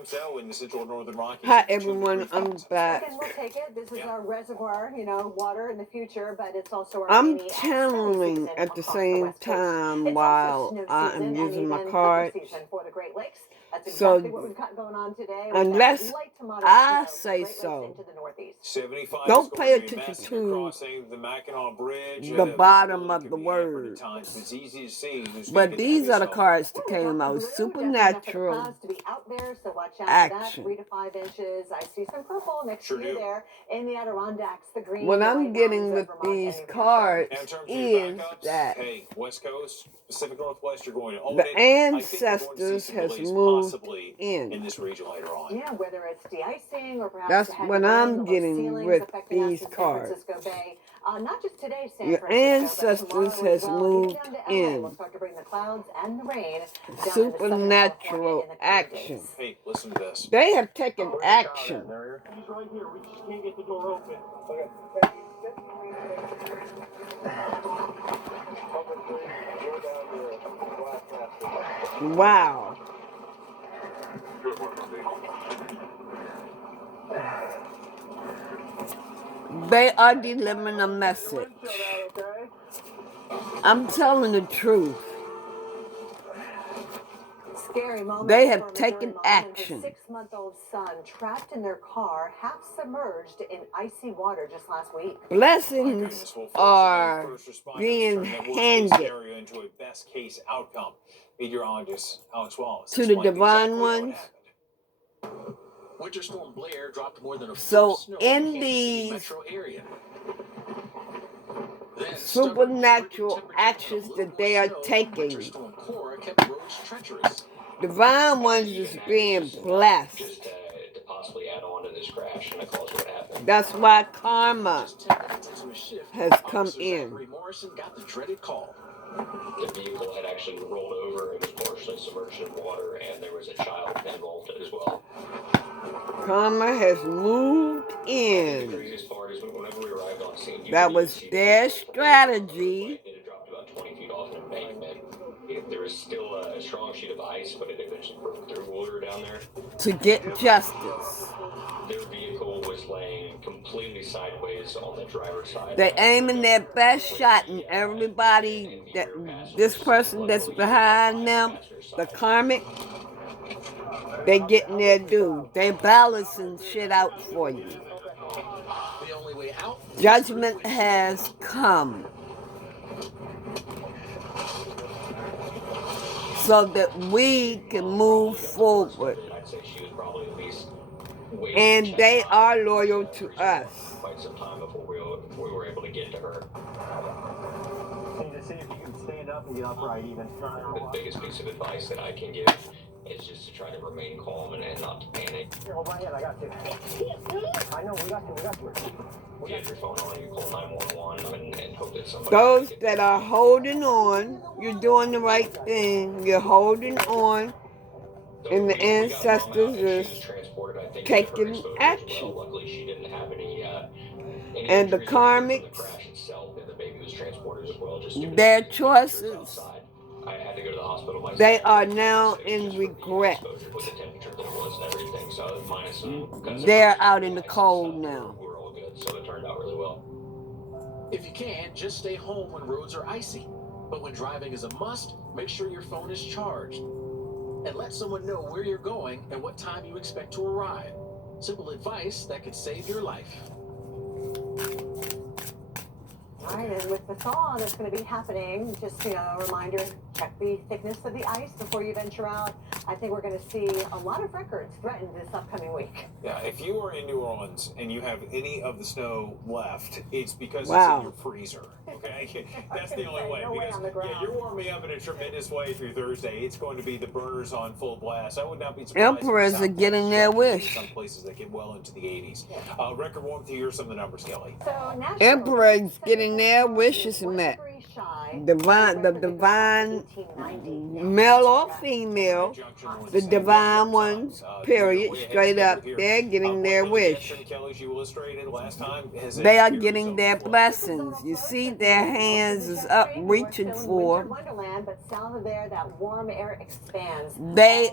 So in the central northern Rockies. Hi everyone, I'm back. Again, we'll take it. This is our reservoir, water in the future, but it's also our I'm rainy and snowy channeling season at the across the same West Coast. time It's while also snow I season am and using my even hunting card. season for the Great Lakes. That's So exactly what we've got going on today. unless Light to moderate I snow from the say Great Lakes so, into the Northeast. 75 don't is pay going to be attention massive to crossing the Mackinac Bridge. the bottom Visibility of can the be hampered at word. times, but it's easy to see who's going to But get the these are heaviest the help. cards that Yeah, we came got the out. blue, definitely enough for the Supernatural clouds to be out there, so watch out for that. action. 3 to 5 inches. I see some purple next to you there in the Adirondacks, the green, What the I'm white getting mountains with of Vermont these and New Hampshire. cards Now, in terms of your is backups, that hey, West Coast, Pacific Northwest, you're going to own the it. I think we're going to see ancestors some has delays moved possibly in. in this region later on. Yeah, whether it's de-icing or perhaps That's the heavy what rain, I'm the low getting ceilings with affecting us these in San cards. Francisco Bay. Not just today, San Your Francisco, but ancestors tomorrow as has well. Even moved down to LA, in. we'll start to bring the clouds and the rain down into Southern California Supernatural in the coming action. days. Hey, listen to this. They have taken action. He's right here. We just can't get the door open. Wow. They are delivering a message. I'm telling the truth. Scary moment. They have taken action. His 6-month-old son trapped in their car, half submerged in icy water just last week. Blessings are being handed into a best case outcome. Meteorologist Alex Wallace to the divine ones. Winter Storm Blair dropped more than a So foot of snow in the these metro area. supernatural actions that they are taking, divine ones is being blessed. To possibly add on to this crash, and that caused what happened. That's why karma has come in. Morrison got the dreaded call. The vehicle had actually rolled over and was partially submerged in water, and there was a child involved as well. Karma has moved in. The craziest part is whenever we arrived on scene, that was their strategy. It had dropped about 20 feet off an embankment. There was still a strong sheet of ice, but it eventually broke through water down there. To get justice. Their vehicle was laying completely sideways on the driver's side. They aiming their best shot, and everybody, this person that's behind them, the karmic, they getting their due. They balancing shit out for you. Judgment has come. So that we can move forward. And they are loyal to us. Quite some time before we were able to get to her. Need to see if you can stand up and get upright even. The biggest piece of advice that I can give is just to try to remain calm and not to panic. Here, hold my hand, I got you. I know, we got you. If you have your phone on, you call 911 and hope that somebody... Those that are holding on, you're doing the right thing. You're holding on. And the ancestors is taking action. Luckily, she didn't have any and the karmics, their choices, they are now in regret. They're out in the cold now. So it turned out really well. If you can, just stay home when roads are icy. But when driving is a must, make sure your phone is charged. And let someone know where you're going and what time you expect to arrive. Simple advice that could save your life. All right, and with the thaw that's going to be happening, just a reminder, check the thickness of the ice before you venture out. I think we're going to see a lot of records threatened this upcoming week. Yeah, if you are in New Orleans and you have any of the snow left, it's because it's in your freezer. Okay, that's the only way. No way on the ground. You're warming up in a tremendous way through Thursday. It's going to be the burners on full blast. I would not be surprised. Emperors are getting their wish. Some places that get well into the 80s. Record warmth. Here's some of the numbers, Kelly. Emperors getting their wishes met. the divine, male or female, the divine ones, period, straight up, they're getting their wish. They are getting their blessings. You see their hands is up reaching for. They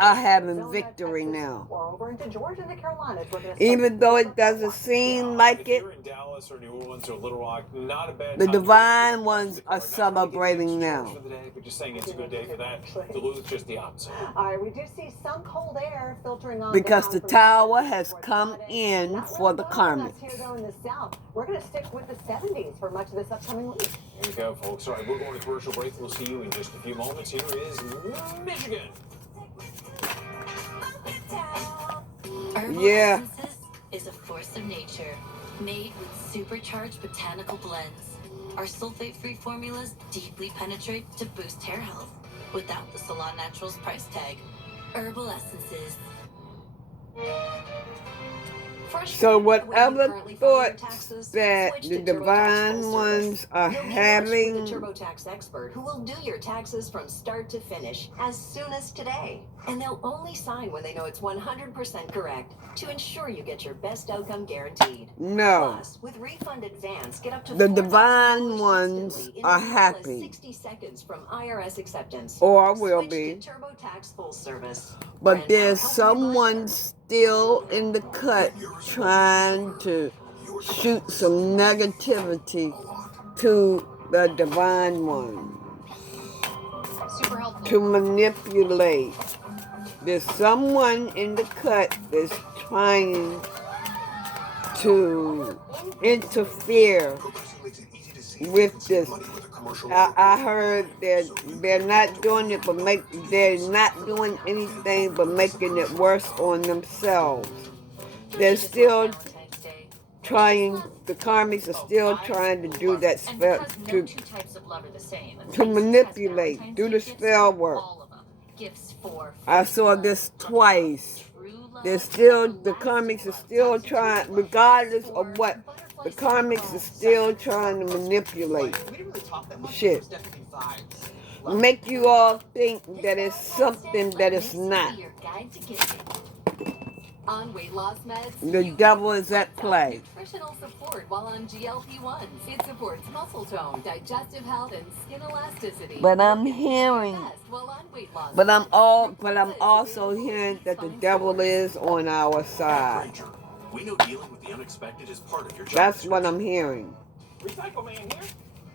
are having victory now. Even though it doesn't seem like it, the divine ones are celebrating now. Because the tower has come in for the karmics. We're going to stick with the 70s for much of this upcoming week. There you go, folks. All right, we're going to commercial break. We'll see you in just a few moments. Here is Michigan. Yeah. Is a force of nature, made with supercharged botanical blends. Our sulfate-free formulas deeply penetrate to boost hair health without the Salon Naturals price tag. Herbal essences. So whatever thoughts that the divine ones are having, TurboTax expert who will do your taxes from start to finish as soon as today. And they'll only sign when they know it's 100% correct to ensure you get your best outcome guaranteed. no. Plus, with Refund Advance, get up to The divine ones are happy. 60 seconds from IRS acceptance. Or will Switch be. to TurboTax full service. But there's someone still in the cut trying to shoot some negativity to the divine ones, to manipulate. There's someone in the cut that's trying to interfere with this. I heard that they're not doing it, but they're not doing anything but making it worse on themselves. They're still trying. The karmics are still trying to do that spell to manipulate, do the spell work. I saw this twice. The karmics are still trying, regardless of what. The karmics are still trying to manipulate shit. Make you all think that it's something that it's not. On weight loss meds, The devil is at play. nutritional support while on GLP-1s. It supports muscle tone, digestive health, and skin elasticity. But I'm hearing, but I'm also hearing that the devil is on our side. We know dealing with the unexpected is part of your job. That's what I'm hearing. Recycle Man here.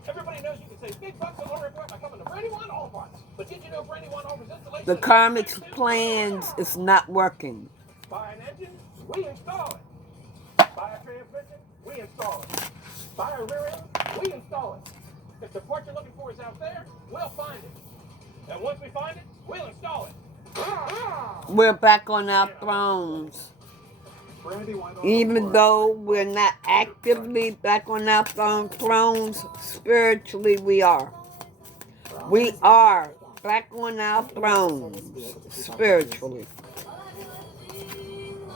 Everybody knows you can save big bucks on auto repair by coming to Brandywine Auto Parts. But did you know Brandywine offers installation? The karmics plans is not working. Buy an engine, we install it. Buy a transmission, we install it. Buy a rear end, we install it. If the part you're looking for is out there, we'll find it. And once we find it, we'll install it. We're back on our thrones. Even though we're not actively back on our thrones, spiritually we are. We are back on our thrones, spiritually.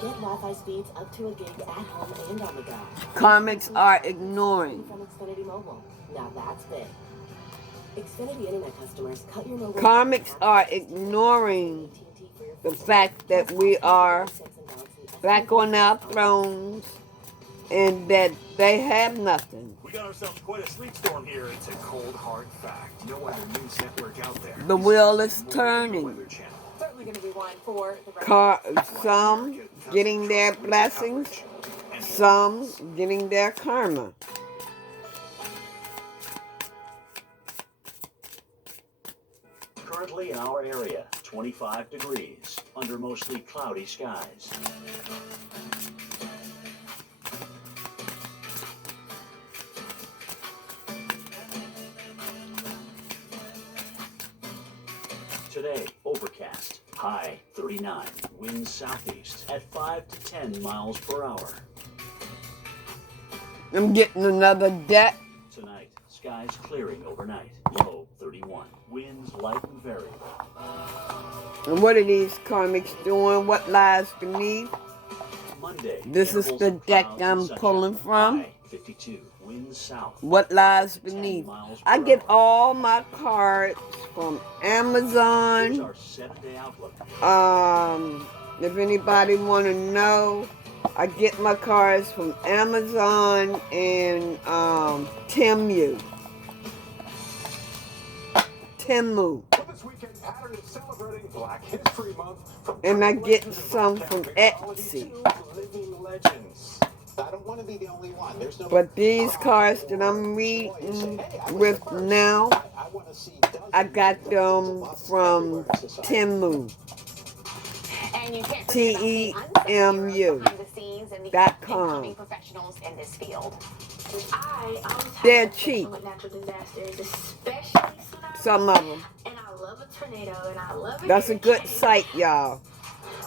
Get Wi-Fi speeds up to a gig at home and on the go. Karmics are ignoring. From Xfinity Mobile. Now that's big. Xfinity Internet customers, cut your mobile. Karmics are ignoring the fact that we are back on our thrones and that they have nothing. We got ourselves quite a sleep storm here. It's a cold, hard fact. No other news network out there. The wheel is turning. Certainly going to be one for the Some getting their blessings, some getting their karma. Currently in our area, 25 degrees under mostly cloudy skies. Today, overcast, high 39, winds southeast at 5 to 10 miles per hour. I'm getting another deck. Tonight, skies clearing overnight, low 31, winds light and variable. And what are these karmics doing? What lies beneath? Monday, This is the deck I'm pulling from. high 52. Wind south. What lies 5 to 10 beneath. miles I per get hour. all my cards from Here's Amazon. our 7-day outlook. If anybody want to know, I get my cards from Amazon and Temu. Well, this weekend pattern is celebrating Black History Month from And I travel get legends and some broadcast from mixology Etsy. to living legends. I don't want to be the only one. There's no But these pride cards that or I'm joy in reading saying, "Hey, I was with the first." now, I want to see I dozens got and dozens of them us from everywhere in society. Temu. And you can't forget about the unsung Temu heroes behind the scenes and the .com. up-and-coming professionals in this field. I always have They're an obsession cheap. with natural disasters, especially tsunamis. Some of them. And I love a tornado, and I love a That's a good hurricane. site, y'all.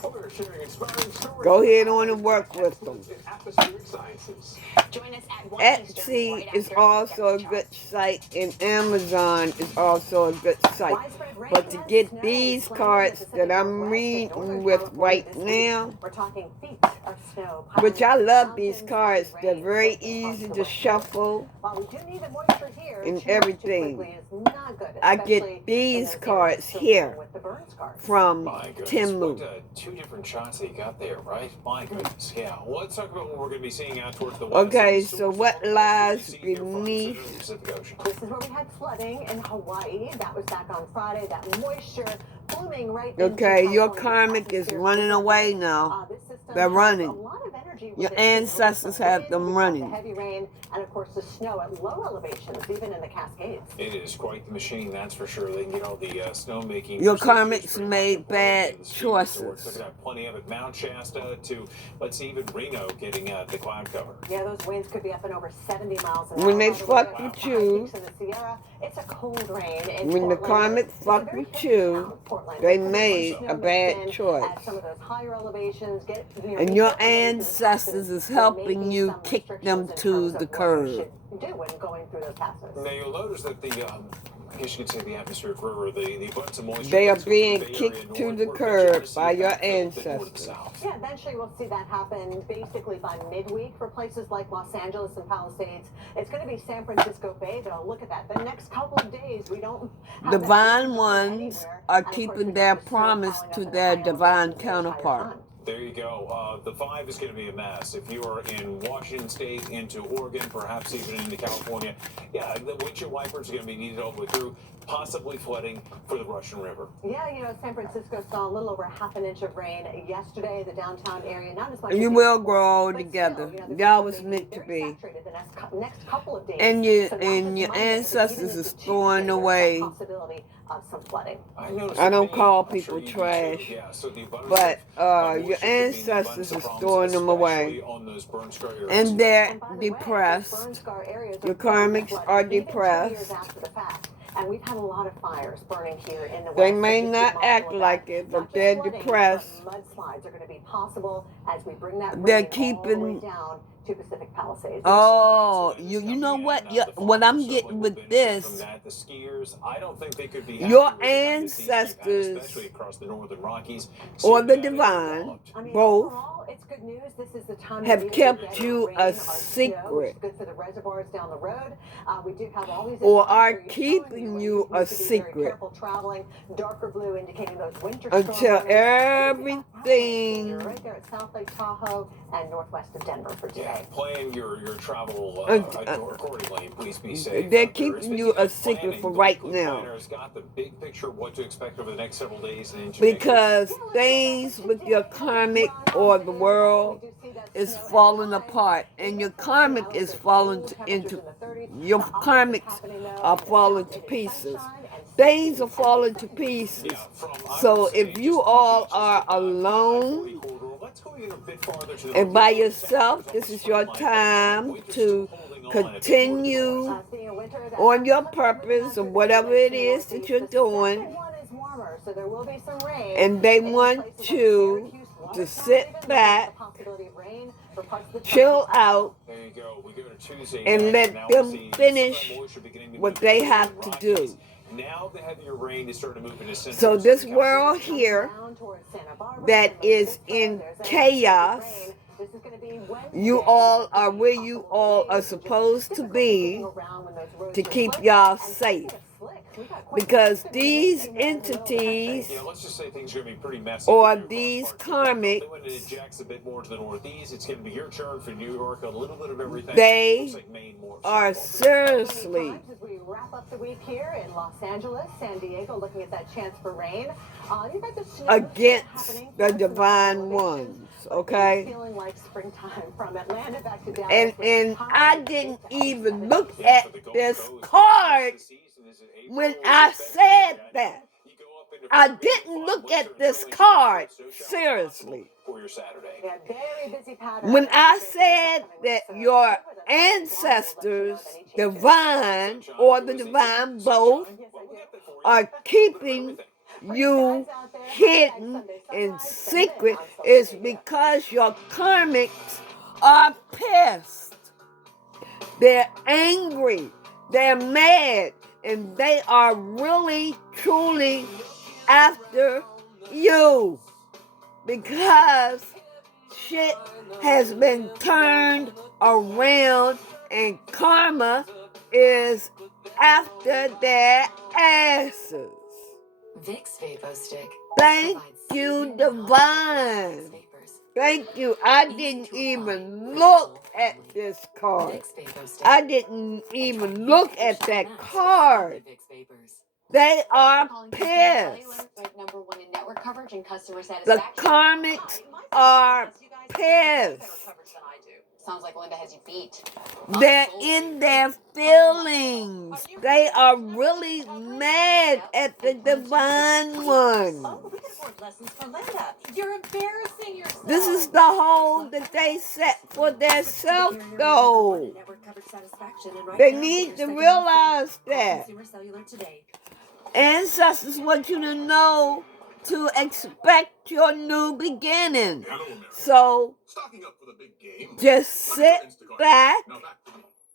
We're sharing inspiring stories. Go ahead on and work with them. In atmospheric sciences. Join us at 1 Eastern Etsy right is after also a Negativite good Charge. site, and Amazon is also a good site. Widespread rain But to and get snow these is slamming cards the that Pacific I'm Northwest and reading Northern with California right this week. now, We're talking feet of snow. which I piling love into these mountains, cards, heavy they're rain very soaking parts easy of the to West Coast. shuffle While we do need the moisture here, and too much too everything. quickly is not good, I especially get in these those cards areas still here dealing with the burn scars. from My goodness, Temu. what two different shots that you got there, right? My goodness, yeah. Well, let's talk about what we're going to be seeing out towards the west. Okay, Some so sources what on the west lies that we see here from beneath? the Pacific Ocean. This is where we had flooding in Hawaii. That was back on Friday. That moisture blooming right Okay, into your California's karmic is atmosphere running overnight. away now. This system They're has running. a lot of energy with Your it. ancestors have them We've got running. the heavy rain and of course the snow at low elevations, even in the Cascades. It is quite the machine, that's for sure. They can get all the snow making. Your procedures karmics pretty much made avoided bad in the skies. So we're choices. looking at plenty of it. Mount Shasta to, let's see, even Reno getting the cloud cover. Yeah, those winds could be up and over 70 miles an hour. When they by the fuck way. with High you, peaks in the Sierra. It's a cold rain in when the Portland. karmic It's a fuck very with heavy you, town, Portland. they Pretty much made snow a mixed bad in choice. at some of those higher elevations get, And your ancestors is helping you kick them to the curb. Do when going through those passes. Now you'll notice that the, I guess you could say the atmospheric river, the abundance of moisture. They are that's going being from the Bay kicked Area to north, the we're curb eventually by see your that build a bit more to the ancestors. south. Yeah, eventually we'll see that happen basically by midweek for places like Los Angeles and Palisades. It's going to be San Francisco Bay that'll look at that. The next couple of days, we don't have that Divine wind ones anywhere. are And of course, keeping we've their got the snow promise piling to up in their high divine elevations the entire counterpart. time. There you go. The 5 is going to be a mess. If you are in Washington State, into Oregon, perhaps even into California, yeah, the windshield wipers are going to be needed all the way through, possibly flooding for the Russian River. Yeah, you know, San Francisco saw a little over half an inch of rain yesterday. The downtown area, not as much. And you as will before, grow all but together. still, you know, the Y'all system was may meant to very be. saturated the next couple of days. And So not just your Monday, but ancestors even is into throwing Tuesday, away. there's that possibility of some flooding. I don't call I'm sure people you do trash, too. Yeah, so the abundance but of your moisture could mean the ancestors abundance of is problems, throwing them away. especially on those burn scar areas. And they're And by the way, those burn depressed. scar areas Your are prone to karmics flooding are even 2 years depressed. after the fact. And we've had a lot of fires burning here in the They West. may So just be not mindful act of like that. it, Not but just they're flooding, depressed. but mudslides are going to be possible as we bring that They're rain all the way keeping. down to Pacific Palisades. Oh, you know what? What I'm getting with this, The skiers, I don't think they could be your happier with the kind of seas we've had, ancestors especially across the northern Rockies, or the Sierra Nevada, divine, developed. I mean, both, overall, it's good news. This is the time of have year kept we get you rain a or snow, which secret, is good for the reservoirs down the road. We do have all these or are advisories telling keeping when you a need to be very secret careful traveling. Darker blue indicating those winter until storm warnings. everything. You're right there at South Lake Tahoe and northwest of Denver for Yeah, today. plan your travel accordingly. Please be safe. They're out there. keeping you a secret Planning, for the right weekly now. planner's got the big picture of what to expect over the next several days and into Because things with your karmic or the world is falling apart, and your karmic is falling into your karmics are falling to pieces. Things are falling to pieces. So if you all are alone and by yourself, this is your time to continue on your purpose or whatever it is that you're doing. And they want you to sit back, chill out, and let them finish what they have to do. Now the heavier rain is starting to move into So this world here that is in chaos you all are where you all are supposed to be to keep y'all safe. Because these entities let's just say things are going to be pretty messy. or these karmics, When it jacks a bit more to the northeast, it's going to be your turn for New York, a little bit of everything. they Looks like Maine more are snowball. seriously As we wrap up the week here in Los Angeles, San Diego, looking at that chance for rain. You've got the snow against happening the for us in divine elevations, ones, but okay? it's feeling like springtime from Atlanta back to Dallas. And I didn't even look Yeah, at for the Gulf this Coast, card the season is in April, when is I it said February? that. You go up into I Florida, didn't you'll look find at winter this and card snow showers seriously. possible for your Saturday. Yeah, very busy pattern. When I It's said upcoming that weeks, your stay with us. We'll let you know ancestors, of any changes. divine or the divine both, Yes, I do. are keeping you hidden in secret is because your karmics are pissed. They're angry. They're mad. And they are really, truly after you. Because shit has been turned around and karma is after their asses. Vicks Vapo Stick. Thank you, Divine. Thank you. I didn't even look at this card. I didn't even look at that card. They are pissed. The karmics are pissed. Sounds like Linda has you beat. They're in their feelings. They are really mad at the divine one. Oh, we can afford lessons for Linda. You're embarrassing yourself. This is the hole that they set for their self, though. They need to realize that. Ancestors want you to know to expect your new beginning. So just sit back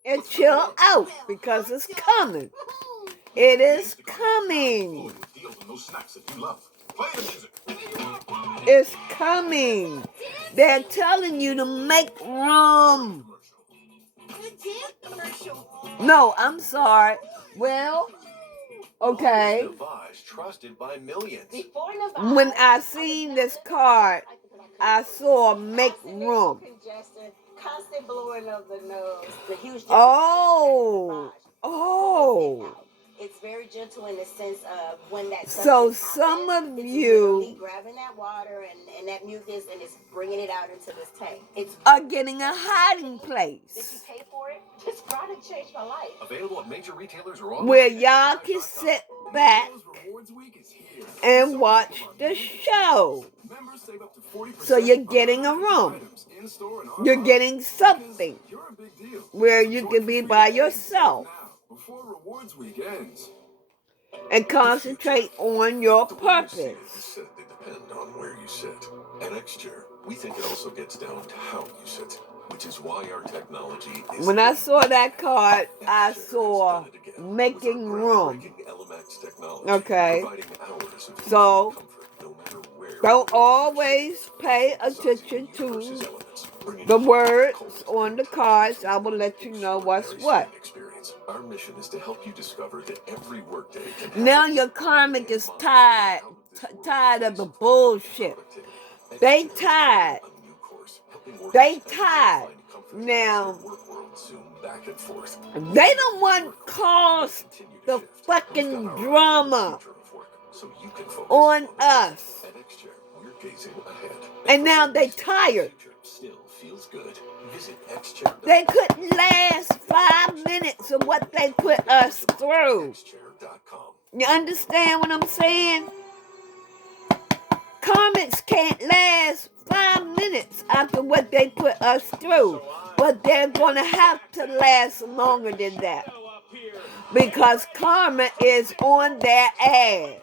and chill out because it's coming. It is coming. It's coming. They're telling you to make room. No, I'm sorry. Well, okay. Trusted by millions. When I seen this card, I saw make room. Constant blowing of the nose. The huge Oh. It's very gentle in the sense of when that So substance some happens, of it's you literally grabbing that water and that mucus and it's bringing it out into this tank. It's are getting a hiding Did you place pay for it? This product changed my life. Available at major retailers or online. where y'all can sit back and watch the show. So you're getting a room. You're getting something where you can be by yourself and concentrate on your purpose. They depend on where you sit. At Xchair, we think it also gets down to how you sit, which is why our technology is. When I saw that card, I saw making room. Okay. So don't always pay attention to the words on the cards. I will let you know what's what. Our mission is to help you discover that every workday Now your karmic is tired of the bullshit. They tired. Now, they don't want cause the fucking drama on us. And now they tired. They couldn't last 5 minutes of what they put us through. You understand what I'm saying? Karmics can't last 5 minutes after what they put us through. But they're going to have to last longer than that. Because karma is on their ass.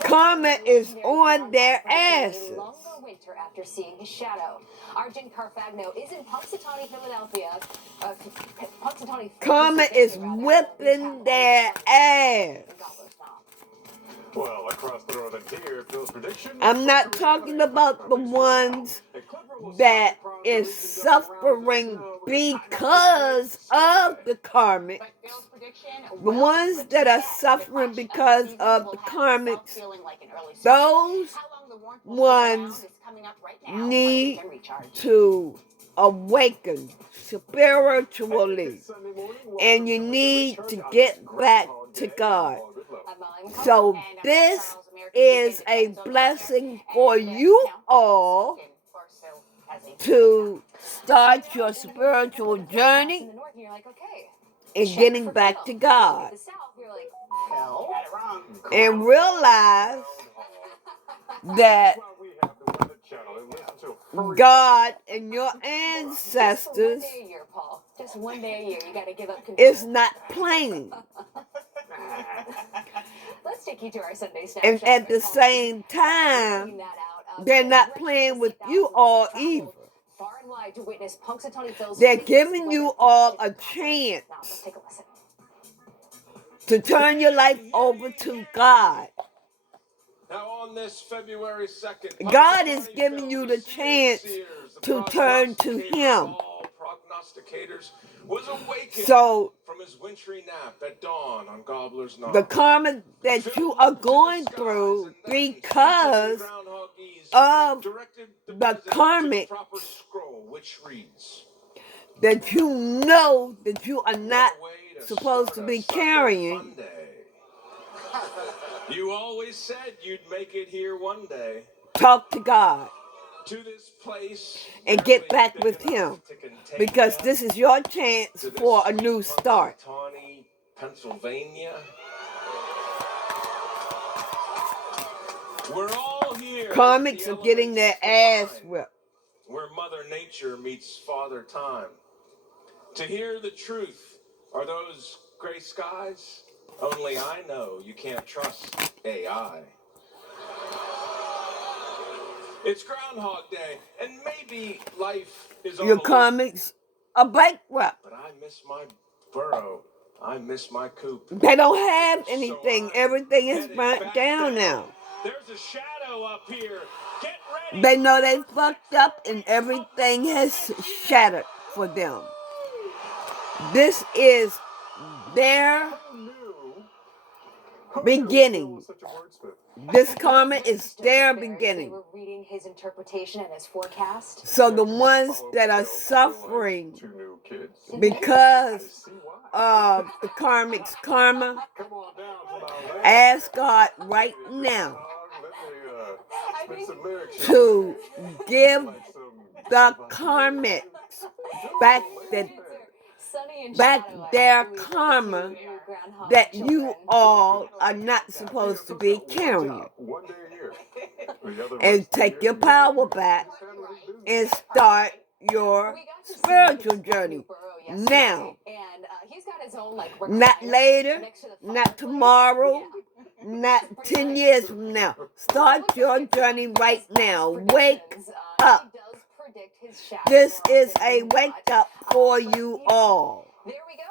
Karma is on their asses. Winter after seeing his shadow. Arjun Carfagno is in Punxsutawney, Philadelphia. Karma is whipping their ass. Well, across the northern tier, Phil's prediction. I'm not talking about the ones that is suffering because of the karmic. The ones that are suffering because of the karmics, those ones need to awaken spiritually. And you need to get back to God. So this is a blessing for you all to start your spiritual journey and getting back to God. And realize that God and your ancestors is not playing. Let's take you to our Sunday snapshot. And at the same time, they're not playing with you all either. Far and wide to witness Punxsutawney Phil's They're giving you all a chance let's take a listen. to turn your life over to God. Now on this February 2nd, God is giving you the chance to turn to Him. Prognosticators was awakened So from his wintry nap at dawn on Gobbler's Knob. the karma that you are going through because of the karmic which reads, that you know that you are not supposed to be carrying. You always said you'd make it here one day. Talk to God To this place and get back with Him, because this is your chance for a new start. Punxsutawney, Pennsylvania. We're all here. Karmics are getting their ass whipped. Where Mother Nature meets Father Time. To hear the truth, are those gray skies? Only I know you can't trust AI. It's Groundhog Day, and maybe life is on Your the loop. karmics are bankrupt. But I miss my burrow. I miss my coop. They don't have anything. Everything is burnt down now. There's a shadow up here. Get ready. They know they fucked up and everything has shattered for them. This is their beginning. This karma is their beginning. We're reading his interpretation and his forecast. So the ones that are suffering because of the karmic's karma, ask God right now to give the karmics back their karma that you all are not supposed to be carrying. And take your power back and start your spiritual journey now. Not later, not tomorrow, not 10 years from now. Start your journey right now. Wake up. This is a wake up for you all. There we go.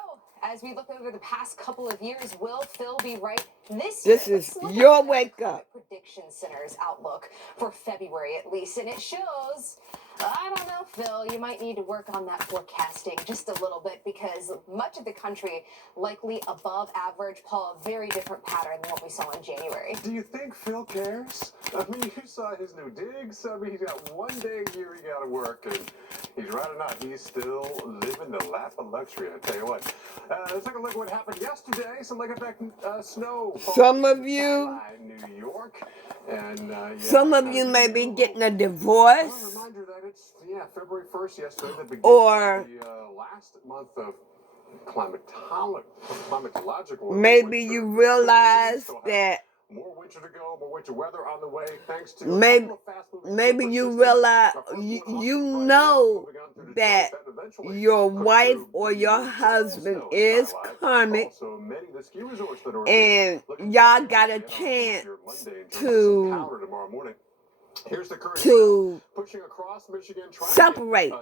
As we look over the past couple of years, will Phil be right this year? This is your wake up. Prediction Center's outlook for February at least, and it shows, I don't know, Phil, you might need to work on that forecasting just a little bit, because much of the country likely above average. Paul, a very different pattern than what we saw in January. Do you think Phil cares? I mean, you saw his new digs. I mean, he's got one day a year he got to work, and he's right or not, he's still living the lap of luxury, I tell you what. Let's take a look at what happened yesterday. Some lake effect snow. Some of you, New York, and some of you may be getting a divorce, reminder that it's February 1st yesterday, the beginning or of the last month of climatological. maybe you realize that more winter to go, more winter weather on the way, thanks to maybe you realize you know that your wife or your husband is karmic, and y'all got a chance to separate.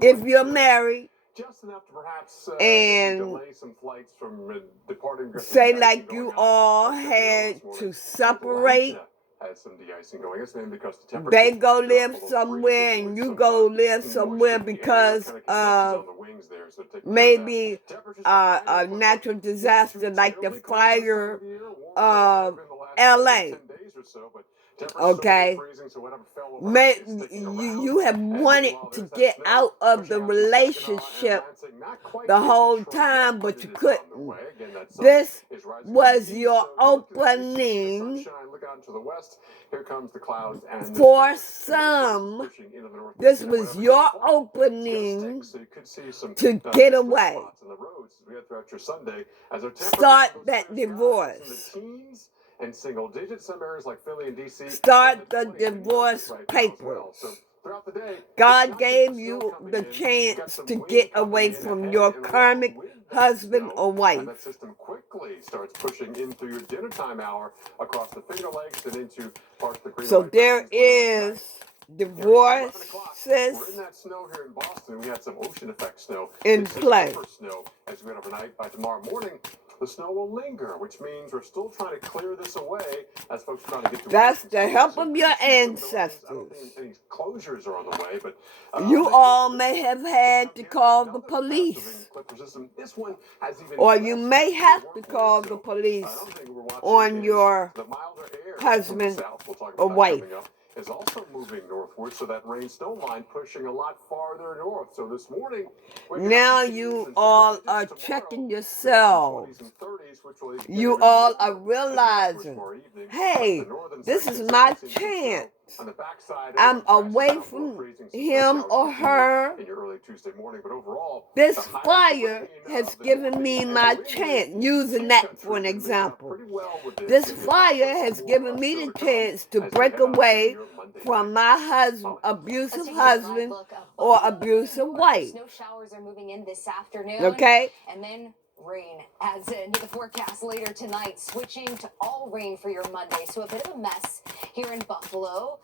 If you're married, just enough to perhaps and delay some flights from departing. say like you all had to separate. Has some de-icing going. It's mainly because the temperature They go dropped live below somewhere freezing, and with you some, go live moisture somewhere in the air, because kind of condenses on the wings there, so take care of that. maybe Temperatures are high, a but natural not disaster too like the terribly cold this time fire of the year. Warmer than of it has been the last, LA. 10 days or so, but temperatures still Okay, below freezing, so whatever fell overnight May, is sticking you around. have And wanted meanwhile, to there's that get snow out of pushing the out through Saginaw and relationship Lansing, not quite the to whole Detroit time, yet, but it you is on the couldn't. way. Again, that sun This is rising from was the east, your so if you look to the east, you see the opening sunshine. Look out to the west. Here comes the clouds and the for snow. some. Pushing into the northeast, This and was whatever your does fall, it's gonna opening stick, so you could see some to get stick away. spots on the roads as we head throughout your Sunday. As our Start temperatures that clear skies in the divorce. teens and single digits. Some areas like Philly and DC Start the 20s and divorce right now as well. papers. So throughout the day, God gave you the chance to get away from your karmic husband or wife. that system quickly starts pushing in through your dinner time hour across the Finger Lakes and into parts of the Green So White there Mountains later is tonight. divorces We're in that snow here in Boston. We had some ocean effect snow. in This is play. upper snow as we get overnight. By tomorrow morning, the snow will linger, which means we're still trying to clear this away as folks trying to get to That's work. the help of your I don't ancestors. think any closures are on the way, but You all may have had to call the police, this one has even or you less may have to work call with, the so police another thing we're watching on is your the milder air from the husband south. We'll talk or about that wife. coming up. Is also moving northward, so that rain snow line pushing a lot farther north. So this morning, Now you all are checking yourselves. You all are realizing, hey, this is my chance. I'm away from him or her. This fire has given me my chance, using that for an example. This fire has given me the chance to break away from my abusive husband or abusive wife. Snow showers are moving in this afternoon. Okay? And then rain adds into the forecast later tonight, switching to all rain for your Monday. So a bit of a mess here in Buffalo.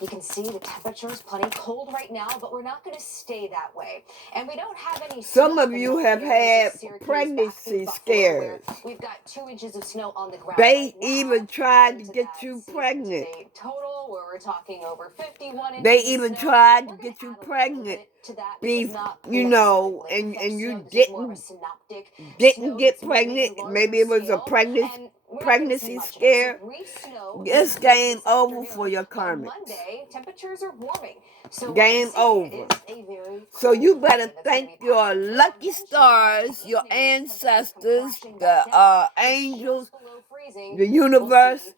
You can see the temperature is plenty cold right now, but we're not going to stay that way. And we don't have any snow. Some of you have had pregnancy scares. We've got 2 inches of snow on the ground. They right now, even tried to get that you season pregnant. to date total, where we're talking over 51 inches They of even snow. tried to We're gonna get you add a little pregnant. bit to that. Be, This is not you know, and you didn't get pregnant. Maybe it was a pregnancy scare. It's game over for your karmics. Monday, temperatures are warming. So game over. So you better thank your lucky stars, your ancestors, the angels, the universe,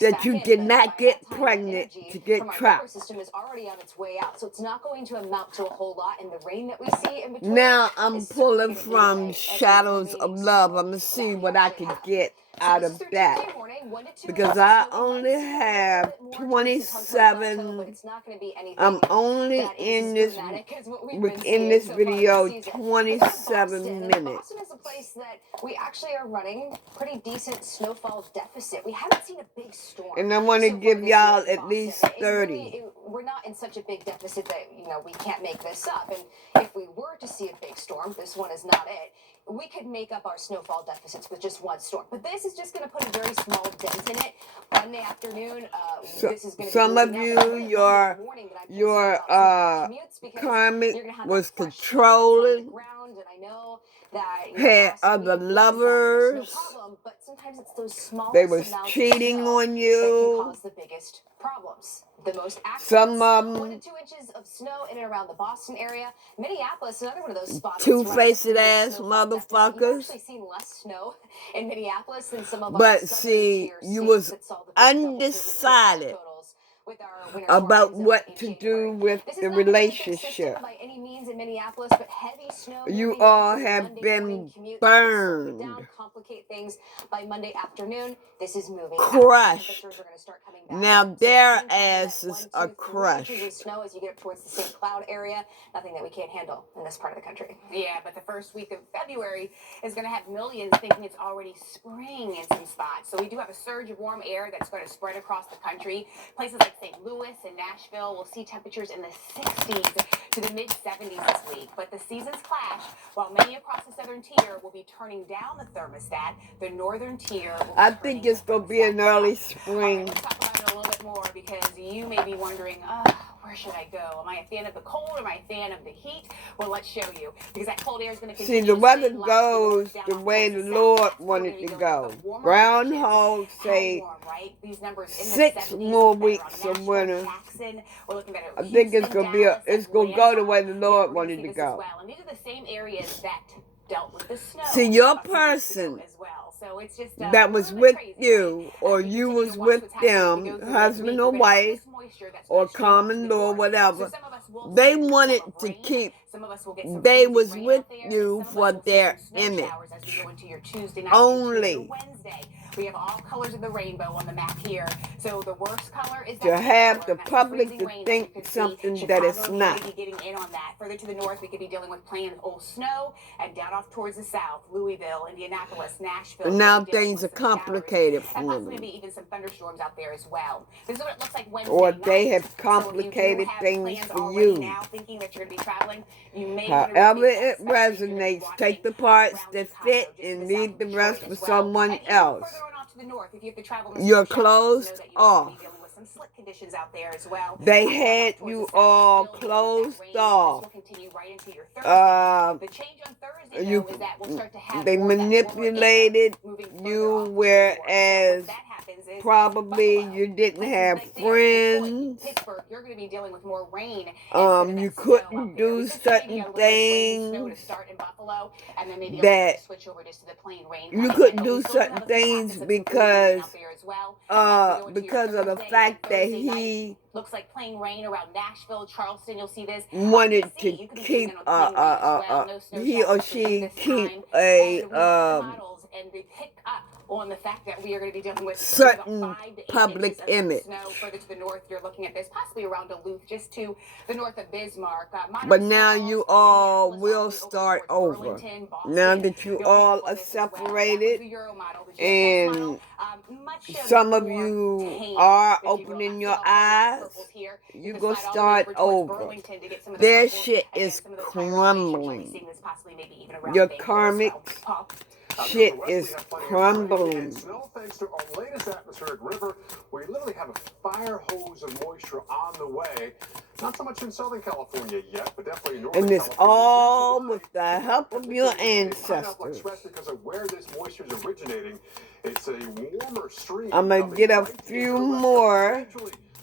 that you did not get pregnant to get trapped. System is already on its way out, so it's not going to amount to a whole lot, and the rain that we see in between. Now I'm pulling from Shadows of Love. I'm gonna see what I can get out of that, because I only have 27. I'm only in this within this video 27 minutes. Boston is a place that we actually are running pretty decent snowfall deficit. We haven't seen a big storm, and I want to give y'all at least 30. We're not in such a big deficit that we can't make this up. And if we were to see a big storm, this one is not it. We could make up our snowfall deficits with just one storm. But this is just going to put a very small dent in it. Monday afternoon, this is going to some of you, your karmic was controlling, had other lovers, but sometimes it's those small they was cheating on you. Cause the biggest problems. The most Some 1 to 2 inches of snow in and around the Boston area. Minneapolis, another one of those spots. Two-faced ass motherfuckers. You've actually seen less snow in Minneapolis than some of our but see, you was undecided about what to do with the relationship. You all have been burned, by Monday afternoon. This is moving. Crushed. Now their asses are crushed. Snow as you get up towards the St. Cloud area. Nothing that we can't handle in this part of the country. Yeah, but the first week of February is going to have millions thinking it's already spring in some spots. So we do have a surge of warm air that's going to spread across the country. Places like St. Louis and Nashville will see temperatures in the 60s to the mid-70s. 70s this week, but the seasons clash. While many across the southern tier will be turning down the thermostat, the northern tier will be I think it's going to be an early spring. Let's talk about it a little bit more because you may be wondering, where should I go? Am I a fan of the cold or am I a fan of the heat? Well, let's show you because that cold air is going to continue. See, the weather goes the way the Lord wanted to go. Groundhog say 6 more weeks of winter. I think it's going to be it's going to go the way the Lord wanted to go. And these are the same areas that dealt with the snow. See, your person so it's just, that was with you, or you was with them, husband or wife, or common law, whatever, they wanted to keep, they was with you for their image only. We have all colors of the rainbow on the map here. So the worst color is to have the public to think something that it's not. Be getting in on that. Further to the north, we could be dealing with plain old snow, and down off towards the south, Louisville, Indianapolis, Nashville. And now things are complicated for them. And possibly even some thunderstorms out there as well. This is what it looks like Wednesday or night. they have complicated things for you. Now, thinking that you're going to be traveling, you may however it resonates, take the parts that fit and leave the rest for someone else. You're closed off. They had you all closed off. They manipulated you, whereas probably you didn't have friends. You couldn't do certain things that you couldn't do certain things because of the fact that he looks like plain rain around Nashville, Charleston. You'll see this. Wanted to keep he or she keep a and they pick up on the fact that we are going to be dealing with certain public image. Snow further to the north, you're looking at this possibly around Duluth, just to the north of Bismarck. But now you all will start over. Now that you all are separated, and some of you are opening your eyes, you go start over. Their shit is crumbling. Your karmic shit is crumbling. Snow, thanks to our latest atmospheric river, we literally have a fire hose of moisture on the way. Not so much in Southern California yet, but definitely in Northern And it's California. all with the help of your ancestors. Because of where this moisture is originating, it's a warmer stream. I'm going to get a few more.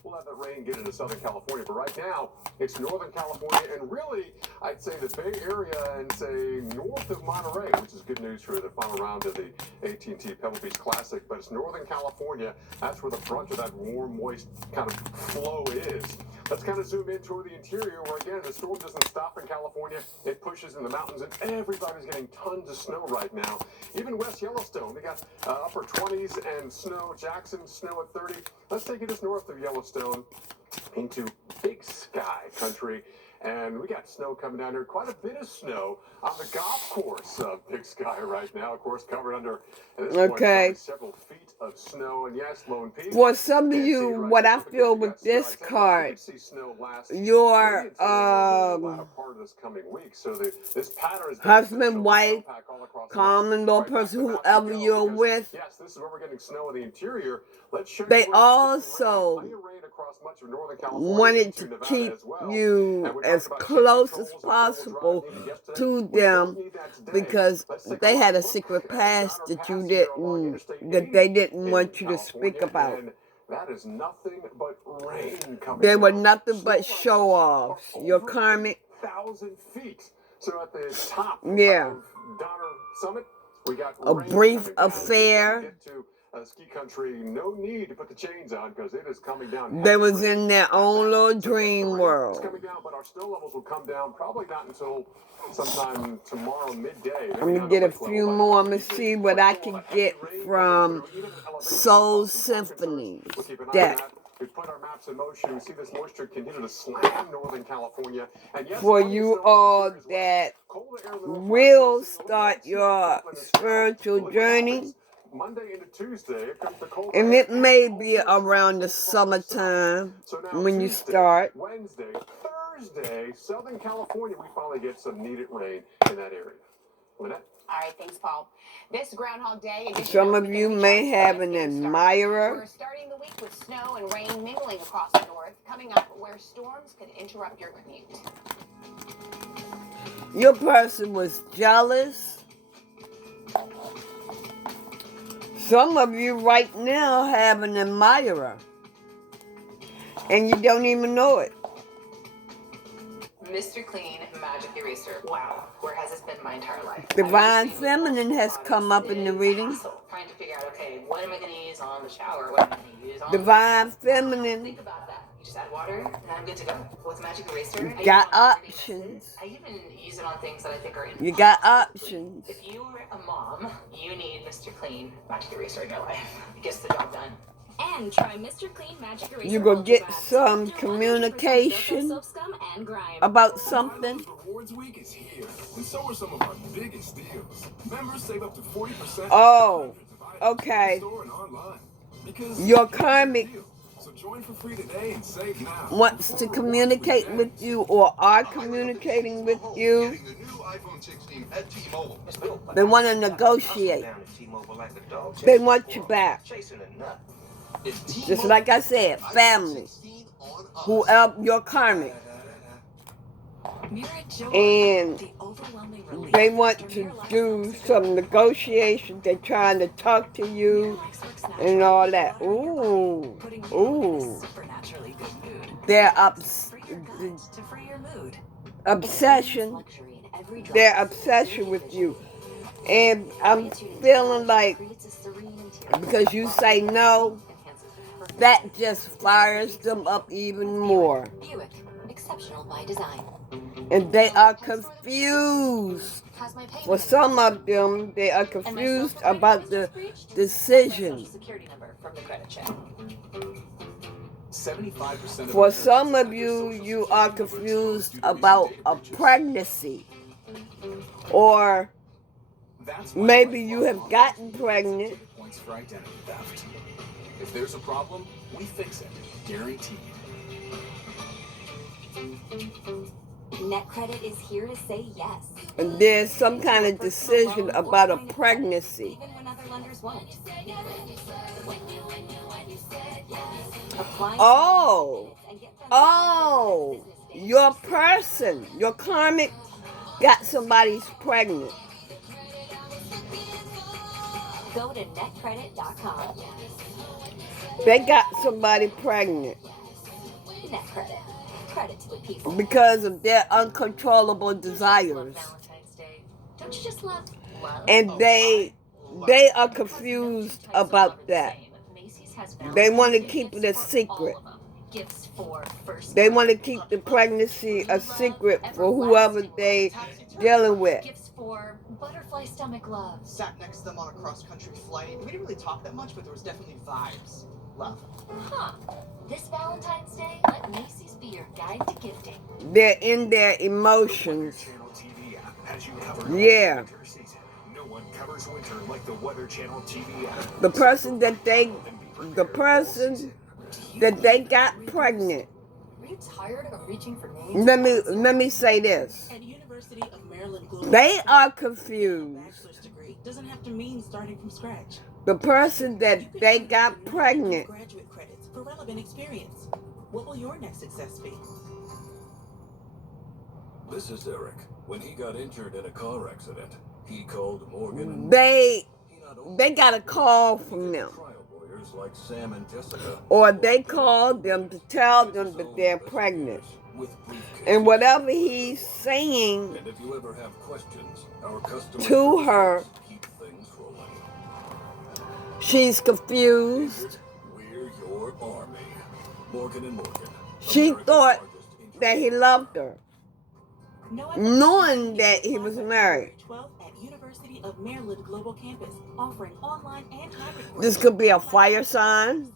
We'll have that rain get into Southern California, but right now it's Northern California, and really I'd say the Bay Area and say north of Monterey, which is good news for the final round of the AT&T Pebble Beach Classic. But it's Northern California. That's where the brunt of that warm, moist kind of flow is. Let's kind of zoom in toward the interior, where again the storm doesn't stop in California. It pushes in the mountains, and everybody's getting tons of snow right now. Even West Yellowstone, they got upper 20s and snow. Jackson, snow at 30. Let's take it just north of Yellowstone into Big Sky country. And we got snow coming down here, quite a bit of snow on the golf course of Big Sky right now. Of course, covered under at this point, several feet of snow. And yes, Lone Peak. For some of you, right, what I feel with this card, your husband, wife, common law person, whoever you're with, yes, this is where we're getting snow in the interior. Let's show they also wanted to keep you as close as possible to them because they had a secret past that you didn't, that they didn't want you to speak about. That is nothing but rain coming. They were nothing but show-offs. Your karmic 1,000 feet. So at the top of Donner Summit, we got a brief affair. Ski country, no need to put the chains on because it is coming down. They was in their own little dream world. It's coming down, but our snow levels will come down probably not until sometime tomorrow midday. I'm gonna get a few more. I'm gonna see what I can get from Soul Symphony's deck. We put our maps in motion. We see this moisture continue to slam Northern California. And yes, for you all that will start your spiritual journey, Monday into Tuesday, and it may be around the summertime when you start. Wednesday, Thursday, Southern California, we finally get some needed rain in that area. Lynette? All right, thanks, Paul. This Groundhog Day edition Some of Weekend you Recap may have is an getting started. admirer. We're starting the week with snow and rain mingling across the north. Coming up, where storms could interrupt your commute. Your person was jealous. Some of you right now have an admirer, and you don't even know it. Mr. Clean Magic Eraser. Wow, where has this been my entire life? Divine Feminine has come up in the reading. Trying to figure out, okay, what am I going to use on the shower? What am I going to use on Divine the Feminine Think about that. You just add water, and I'm good to go. What's Magic Eraser? I got use it on everyday options. messes. I even use it on things that I think are You got options. If you are a mom, you need Mr. Clean Magic Eraser in your life. It gets the job done. And try Mr. Clean Magic Eraser. You gonna get Ultra Fast. some Through 100% communication built-up soap scum and grime. about something. Rewards Week is here, and so are some of our biggest deals. Members save up to 40%. Oh, okay. Store and online. Because Your karmic so join for free today and save now. wants to communicate with you or are communicating with you. Getting the new iPhone 16 at T-Mobile. They want to negotiate. They want you back. Just like I said, family. Whoever your karmic. And they want to do some negotiations. They're trying to talk to you and all that. Ooh, ooh. Their obsession. Their obsession with you. And I'm feeling like, because you say no, that just fires them up even more. Buick, exceptional by design. And they are confused. For some of them, they are confused about the decision. 75% For some of you, you are confused about a pregnancy. Or maybe you have gotten pregnant. points for identity theft. If there's a problem, we fix it. Guaranteed. NetCredit is here to say yes. And there's some kind of decision about a pregnancy. Even when other lenders won't. Apply Oh, your person, your karmic got somebody's pregnant. Go to netcredit.com. They got somebody pregnant NetCredit. Credit to the people. because of their uncontrollable desires. Don't you just love love? And they are confused about that. They want to keep it a secret. Gifts for first. They want to keep the pregnancy a secret for whoever they dealing with. Gifts for butterfly stomach loves. Sat next to them on a cross-country flight. We didn't really talk that much, but there was definitely vibes. Love. Huh. This Valentine's Day, let Macy's be your guide to gifting. They're in their emotions. Channel TV app has you covered. Yeah. Winter season. No one covers winter like the Weather Channel TV app. The person that they got pregnant. Are you tired of reaching for names? Let me say this. At University of Maryland Global They are confused. bachelor's degree doesn't have to mean starting from scratch. The person that they got pregnant. Graduate credits for relevant experience. What will your next success be? This is Eric. When he got injured in a car accident, he called Morgan and They he not only they got a call from them. trial lawyers like Sam and Jessica, Or they called them to tell them that they're pregnant. with briefcases. And whatever he's saying And if you ever have questions, our customer to her, keep things rolling. she's confused. We're your army. Morgan and Morgan. She America's thought largest that he loved her, knowing that he was married. 12 at University of Maryland Global Campus, offering online and hybrid courses. This could be a fire sign,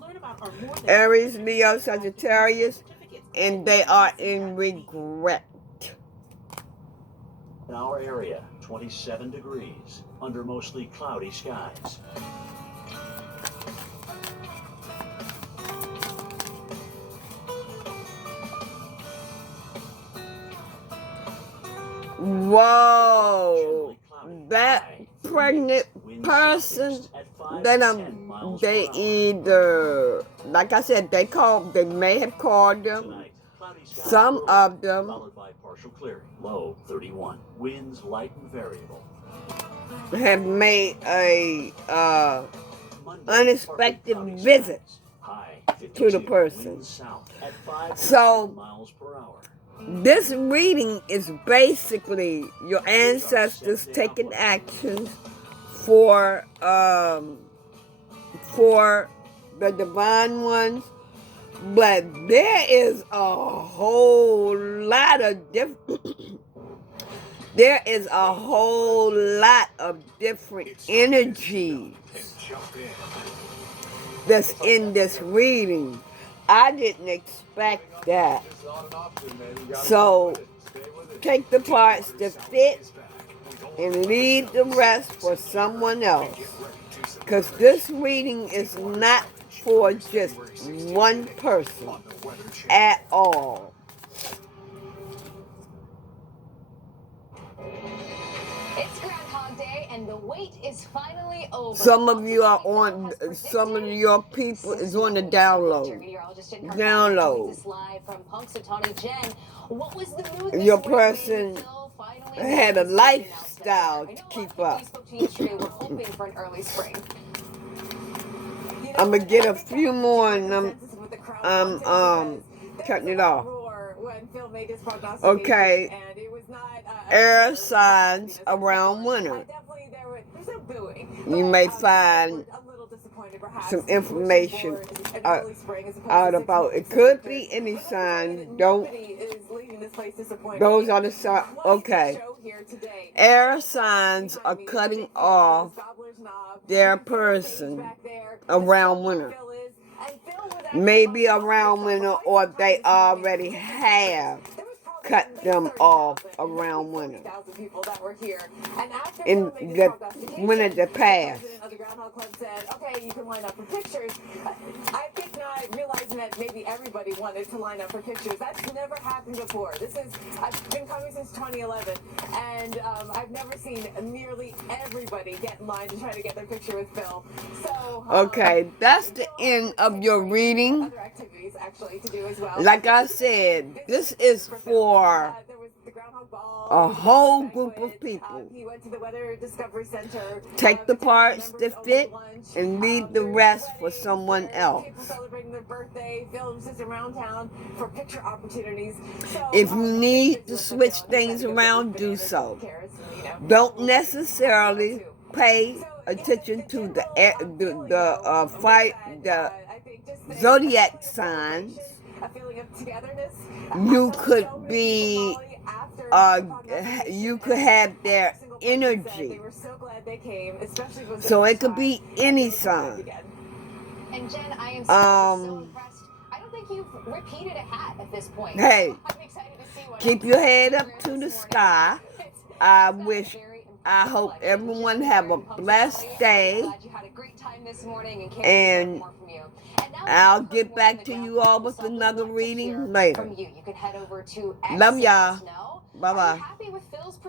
Learn about our more than Aries, Leo, Sagittarius, and they are in regret. In our area, 27 degrees under mostly cloudy skies. Whoa, that pregnant person, they either, like I said, they may have called them. Some of them followed by partial clearing. Low 31. Winds light and variable. have made a Monday, unexpected partly cloudy visit skies. High to the 52. person. Winds south at 5 to So 10 miles per hour. this reading is basically your ancestors taking actions for the divine ones, but there is a whole lot of there is a whole lot of different energies that's in this reading. I didn't expect that. So take the parts that fit and leave the rest for someone else. Because this reading is not for just one person at all. It's Groundhog Day, and the wait is finally over. Some of you are on, some of your people is on the download. Download. Your person had a lifestyle to keep up. I'm gonna get a few more and I'm cutting it off. Okay. Air signs around winter. You may find some information out about it. Could be any sign. Don't. Those are the signs. Okay. Air signs are cutting off their person around winter. Maybe around winter, or they already have cut them off around winter. In the winter that passed. The Groundhog Club said, okay, you can line up for pictures. I think not realizing that maybe everybody wanted to line up for pictures. That's never happened before. I've been coming since 2011, and I've never seen nearly everybody get in line to try to get their picture with Phil. So okay, that's the end of your reading. Other activities actually to do as well. Like I said, this is for a whole group of people. He went to the Weather Discovery Center. Take the parts that fit and leave the rest for someone else. People celebrating their birthday, films just around town for picture opportunities. If you need to switch things around, do so. Don't necessarily pay attention to the zodiac signs. You could be you could have their energy. So it could be any sign. And Jen, I am so impressed. I don't think you've repeated a hat at this point. Hey, I'm excited to see what keep your head up to the sky. I hope everyone have a blessed day. And I'll get back to you all with another reading later. Love y'all. Bye-bye.